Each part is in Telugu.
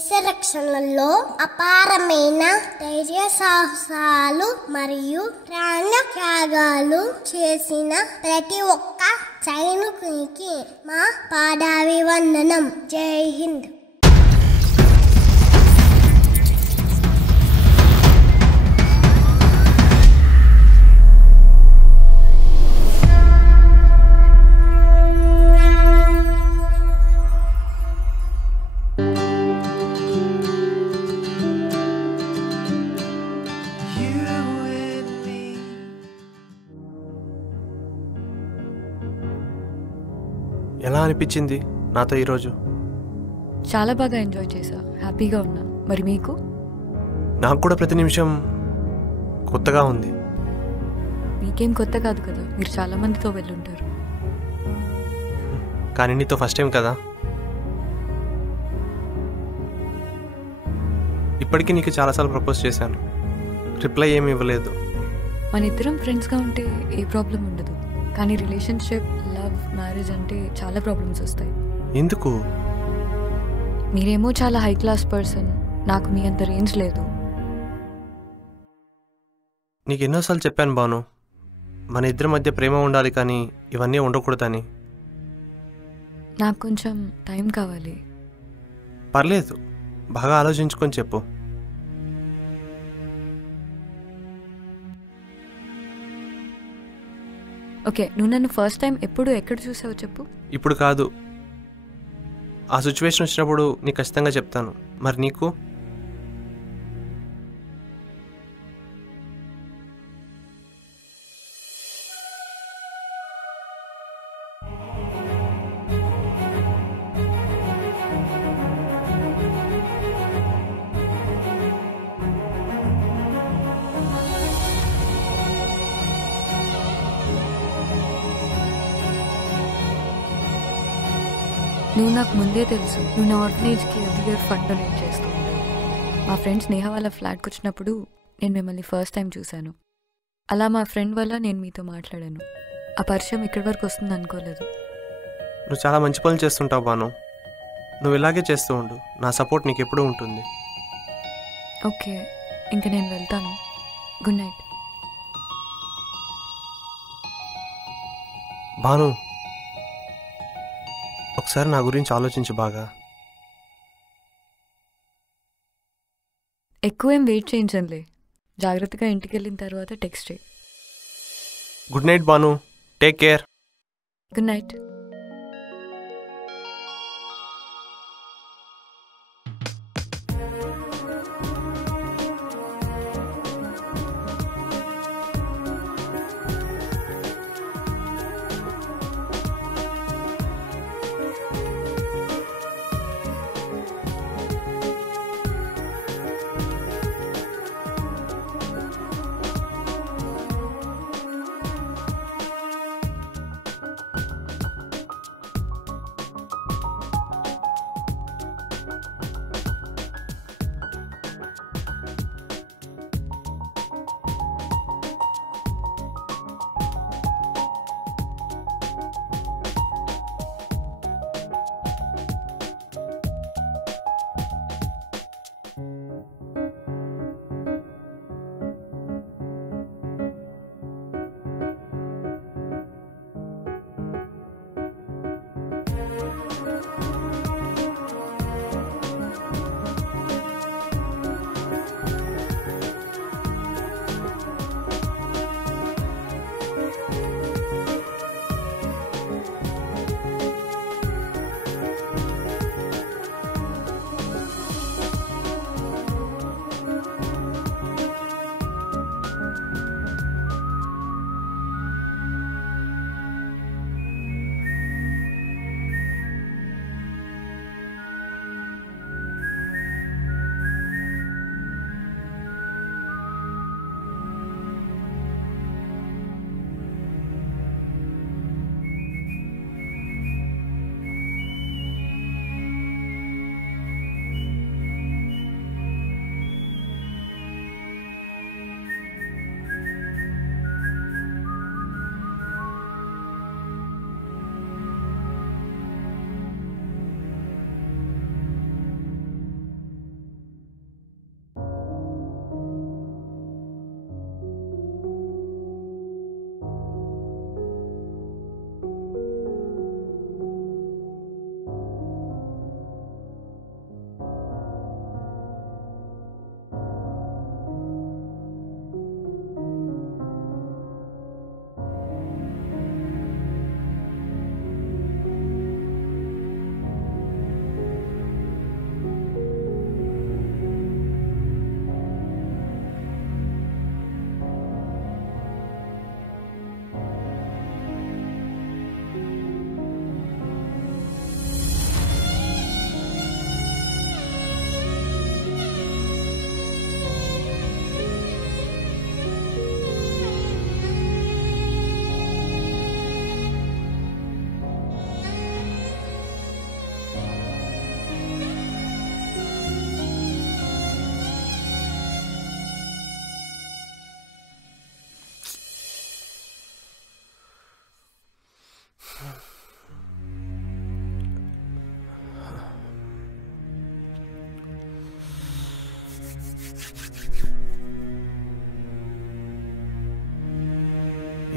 దేశ రక్షణలో అపారమైన ధైర్య సాహసాలు మరియు ప్రాణ త్యాగాలు చేసిన ప్రతి ఒక్క సైనికునికి మా పాదాభివందనం. జై హింద్. ఎలా అనిపించింది నాతో ఈరోజు? చాలా బాగా ఎంజాయ్ చేశా, హ్యాపీగా ఉన్నా. మరి మీకు? నాకు కూడా ప్రతి నిమిషం కొత్తగా ఉంది. మీకేం కొత్త కాదు కదా, మీరు చాలా మందితో వెళ్ళుంటారు. కానీ నీతో ఫస్ట్ టైం కదా. ఇప్పటికీ నీకు చాలాసార్లు ప్రపోజ్ చేశాను, రిప్లై ఏమి ఇవ్వలేదు. మన ఇద్దరం ఫ్రెండ్స్గా ఉంటే ఏ ప్రాబ్లం ఉండదు, కానీ రిలేషన్షిప్, లవ్, మ్యారేజ్ అంటే చాలా ప్రాబ్లమ్స్ వస్తాయి. ఎందుకు? మీరేమో చాలా హై క్లాస్ పర్సన్, నాకు మీ అంత రేంజ్ లేదు. నీకు ఎన్నోసార్లు చెప్పాను భాను, మన ఇద్దరి మధ్య ప్రేమ ఉండాలి కానీ ఇవన్నీ ఉండకూడదని. నాకు కొంచెం టైం కావాలి. పర్లేదు, బాగా ఆలోచించుకొని చెప్పు. ఓకే, నువ్వు నన్ను ఫస్ట్ టైం ఎప్పుడు ఎక్కడ చూసావో చెప్పు. ఇప్పుడు కాదు, ఆ సిచ్యువేషన్ వచ్చినప్పుడు నీకు ఖచ్చితంగా చెప్తాను. మరి నీకు? నువ్వు నాకు ముందే తెలుసు, నువ్వు నా ఆర్ఫనేజ్కి ఎవ్రీ ఇయర్ ఫండ్ డొనేట్ చేస్తూ ఉంటావు. మా ఫ్రెండ్స్ స్నేహ వాళ్ళ ఫ్లాట్కి వచ్చినప్పుడు నేను మిమ్మల్ని ఫస్ట్ టైం చూశాను. అలా మా ఫ్రెండ్ వల్ల నేను మీతో మాట్లాడాను. ఆ పరిచయం ఇక్కడి వరకు వస్తుంది అనుకోలేదు. నువ్వు చాలా మంచి పనులు చేస్తుంటావు భాను, నువ్వు ఇలాగే చేస్తూ ఉండు. నా సపోర్ట్ నీకు ఎప్పుడూ ఉంటుంది. ఓకే, ఇంక నేను వెళ్తాను. Good night. భాను, ఒకసారి నా గురించి ఆలోచించు బాగా. ఎక్కువేం వెయిట్ చేయించండి, జాగ్రత్తగా ఇంటికి వెళ్ళిన తర్వాత టెక్స్ట్ చేయి. Good night Bhanu, take care. Good night.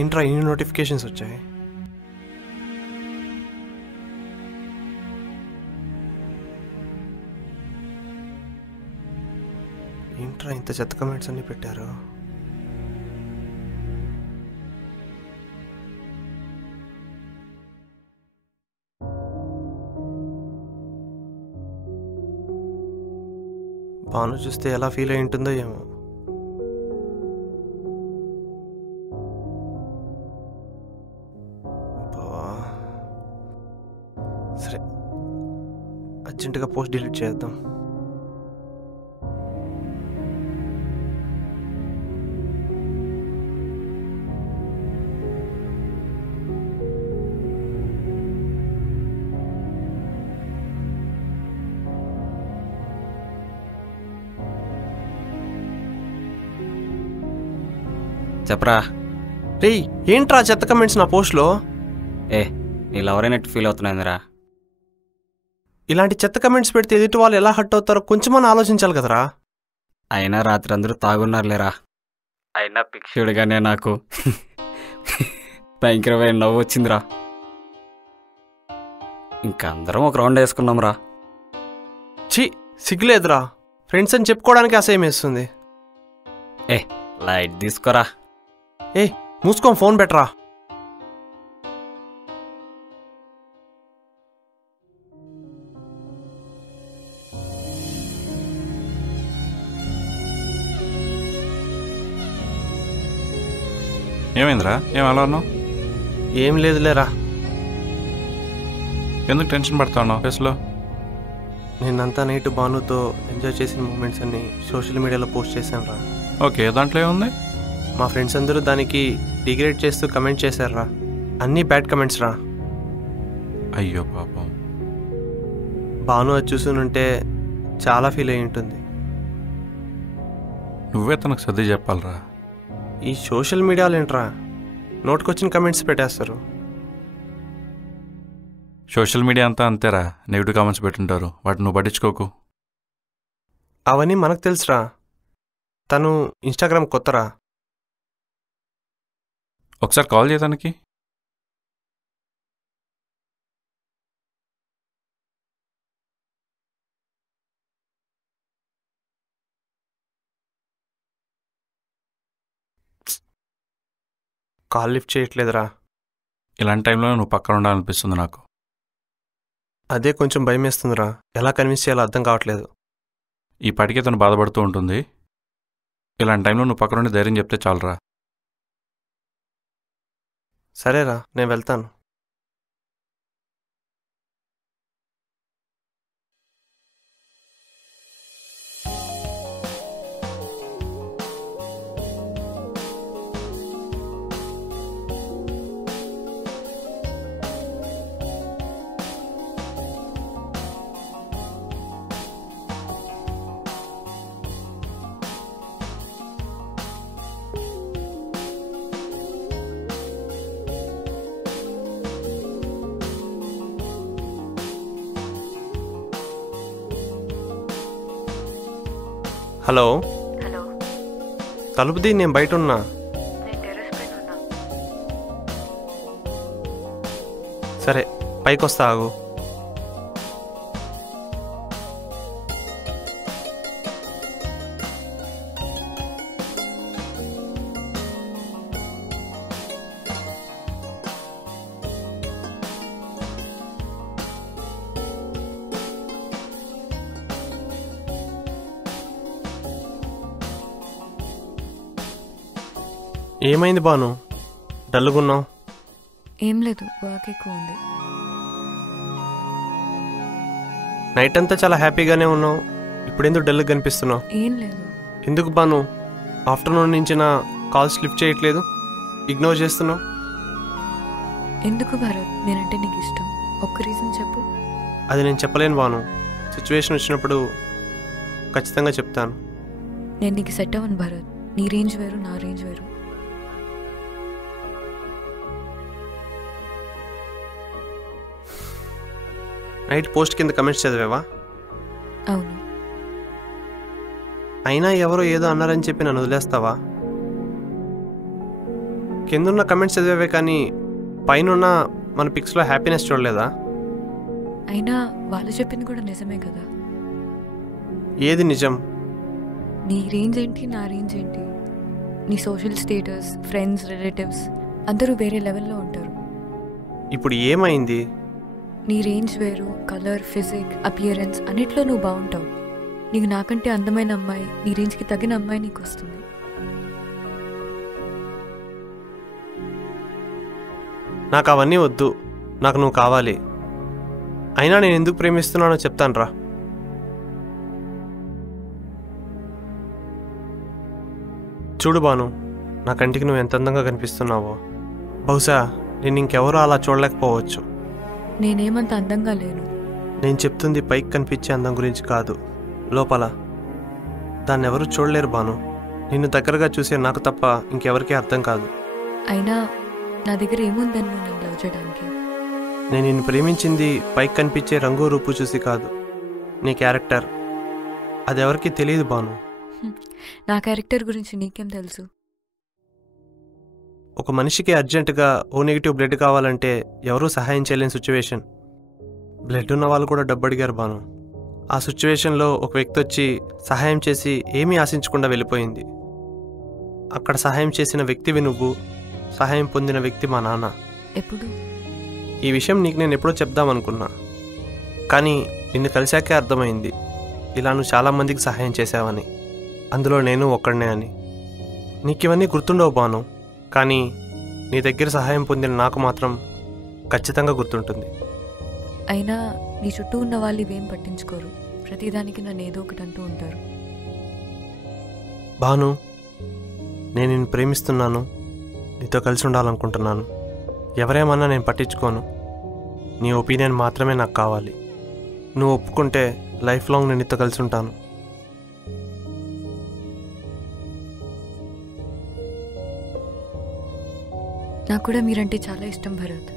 ఏంట్రా ఇన్ని నోటిఫికేషన్స్ వచ్చాయి? ఏంట్రా ఇంత చెత్త కమెంట్స్ అన్ని పెట్టారు? భాను చూస్తే ఎలా ఫీల్ అయి ఉంటుందో ఏమో. సరే, అర్జెంటుగా పోస్ట్ డిలీట్ చేద్దాం. చెప్పరా. రే, ఏంట్రా చెత్త కమెంట్స్ నా పోస్ట్లో? నీళ్ళు ఎవరైనట్టు ఫీల్ అవుతున్నాయిందిరా. ఇలాంటి చెత్త కమెంట్స్ పెడితే ఎదుటి వాళ్ళు ఎలా హర్ట్ అవుతారో కొంచెమని ఆలోచించాలి కదరా. అయినా రాత్రి అందరూ తాగున్నారులేరా. అయినా పిక్షుడిగానే నాకు భయంకరమైన నవ్వు వచ్చిందిరా. ఇంకా అందరం ఒక రౌండ్ వేసుకున్నాంరా. ఛీ, సిగ్గులేదురా. ఫ్రెండ్స్ అని చెప్పుకోవడానికి అసహ్యం వేస్తుంది. లైట్ తీసుకోరా. మూసుకొని ఫోన్ పెట్టరా. ఏమైందిరా? ఏం అలా ఉన్నావు? ఏం లేదులేరా. ఎందుకు టెన్షన్ పడతా ఉన్నావు ఫేస్లో? నేనంతా నైట్ భానుతో ఎంజాయ్ చేసిన మూమెంట్స్ అన్ని సోషల్ మీడియాలో పోస్ట్ చేశాను రా. ఓకే, దాంట్లో ఏముంది? మా ఫ్రెండ్స్ అందరూ దానికి డిగ్రేడ్ చేస్తూ కమెంట్ చేశారా. అన్నీ బ్యాడ్ కమెంట్స్ రా. అయ్యో పాపం. భాను అది చూసునుంటే చాలా ఫీల్ అయి ఉంటుంది. నువ్వే తనకు సర్ది చెప్పాలరా. ఈ సోషల్ మీడియాలో ఏంట్రా నోట్కొచ్చిన కమెంట్స్ పెట్టేస్తారు. సోషల్ మీడియా అంతా అంతేరా, నెగిటివ్ కామెంట్స్ పెట్టుంటారు. వాటిని నువ్వు పట్టించుకోకు. అవన్నీ మనకు తెలుసురా. తను ఇన్స్టాగ్రామ్ కొత్తరా. ఒకసారి కాల్ చేయడానికి. కాల్ లిఫ్ట్ చేయట్లేదురా. ఇలాంటి టైంలో నువ్వు పక్కన ఉండాలనిపిస్తుంది నాకు. అదే కొంచెం భయం వేస్తుందిరా. ఎలా కన్విన్స్ చేయాలో అర్థం కావట్లేదు. ఈ పాటికే తను బాధపడుతూ ఉంటుంది. ఇలాంటి టైంలో నువ్వు పక్కన ఉండి ధైర్యం చెప్తే చాలరా. సరేరా, నేను వెళ్తాను. హలో. హలో. తలుపుది, నేను బయట ఉన్నా. నేను టెర్రస్ పైన ఉన్నా. సరే, పైకి వస్తా, ఆగు. ఏమైంది బాను, డల్లుగున్నావు? ఏం లేదు, వర్క్ ఎక్కువ ఉంది. నైట్ అంతా చాలా హ్యాపీగానే ఉన్నావు, ఇప్పుడెందుకు డల్గా కనిపిస్తున్నావు? ఏం లేదు. ఎందుకు బాను ఆఫ్టర్నూన్ నుంచి నా కాల్స్ లిఫ్ట్ చేయట్లేదు, ఇగ్నోర్ చేస్తున్నావు? ఎందుకు భరత్? నేనంటే నీకు ఇష్టం. ఒక్క రీజన్ చెప్పు. అది నేను చెప్పలేను బాను. సిచ్యువేషన్ వచ్చినప్పుడు ఖచ్చితంగా చెప్తాను. నేను నీకు సెట్ అవ్వను భరత్. నీ రేంజ్ వేరు, నా రేంజ్ వేరు. నైట్ పోస్ట్ కింద కమెంట్స్ చదివావా? అవును. అయినా ఎవరో ఏదో అన్నారని చెప్పి నన్ను వదిలేస్తావా? కిందున్న కమెంట్స్ చదివేవే కానీ పైన మన పిక్స్లో హ్యాపీనెస్ చూడలేదా? అయినా వాళ్ళు చెప్పింది కూడా నిజమే కదా. ఏది నిజం? నీ రేంజ్ ఏంటి, నా రేంజ్ ఏంటి? నీ సోషల్ స్టేటస్, ఫ్రెండ్స్, రిలేటివ్స్ అందరూ వేరే లెవెల్లో ఉంటారు. ఇప్పుడు ఏమైంది? నీ రేంజ్ వేరు, కలర్, ఫిజిక్, అపియరెన్స్ అన్నిట్లో నువ్వు బాగుంటావు. నీకు నాకంటే అందమైన అమ్మాయి, నీ రేంజ్కి తగిన అమ్మాయి నీకు వస్తుంది. నాకు అవన్నీ వద్దు, నాకు నువ్వు కావాలి. అయినా నేను ఎందుకు ప్రేమిస్తున్నానో చెప్తాను రా. చూడు బాను, నా కంటికి నువ్వు ఎంత అందంగా కనిపిస్తున్నావో. బహుశా నేను ఇంకెవరూ అలా చూడలేకపోవచ్చు. నేనేమంత అందంగా లేను. నేను చెప్తుంది పైకి కనిపించే అందం గురించి కాదు, లోపల. దాన్ని ఎవరూ చూడలేరు బాను. నిన్ను దగ్గరగా చూసే నాకు తప్ప ఇంకెవరికీ అర్థం కాదు. అయినా నా దగ్గర ఏముందని నువ్వు నన్ను లవ్ చేయడానికి? నేను నిన్ను ప్రేమించింది పైకి కనిపించే రంగు రూపు చూసి కాదు, నీ క్యారెక్టర్. అది ఎవరికీ తెలియదు బాను. నా క్యారెక్టర్ గురించి నీకేం తెలుసు? ఒక మనిషికి అర్జెంటుగా ఓ నెగిటివ్ బ్లడ్ కావాలంటే ఎవరూ సహాయం చేయలేని సిచ్యువేషన్. బ్లడ్ ఉన్న వాళ్ళు కూడా డబ్బు అడిగారు బాను. ఆ సిచ్యువేషన్లో ఒక వ్యక్తి వచ్చి సహాయం చేసి ఏమీ ఆశించకుండా వెళ్ళిపోయింది. అక్కడ సహాయం చేసిన వ్యక్తివి నువ్వు, సహాయం పొందిన వ్యక్తి మా నాన్న. ఎప్పుడు? ఈ విషయం నీకు నేను ఎప్పుడో చెప్దామనుకున్నా, కానీ నిన్ను కలిశాకే అర్థమైంది ఇలా నువ్వు చాలామందికి సహాయం చేసావని, అందులో నేను ఒక్కడనే అని. నీకు ఇవన్నీ గుర్తుండవు బాను, కానీ నీ దగ్గర సహాయం పొందిన నాకు మాత్రం ఖచ్చితంగా గుర్తుంటుంది. అయినా నీ చుట్టూ ఉన్న వాళ్ళు ఇవేం పట్టించుకోరు. ప్రతిదానికి నన్ను ఏదో ఒకటి అంటూ ఉంటారు. బాను, నేను నిన్ను ప్రేమిస్తున్నాను, నీతో కలిసి ఉండాలనుకుంటున్నాను. ఎవరేమన్నా నేను పట్టించుకోను. నీ ఒపీనియన్ మాత్రమే నాకు కావాలి. నువ్వు ఒప్పుకుంటే లైఫ్ లాంగ్ నేను నీతో కలిసి ఉంటాను. నాకు కూడా మీరంటే చాలా ఇష్టం భరత్.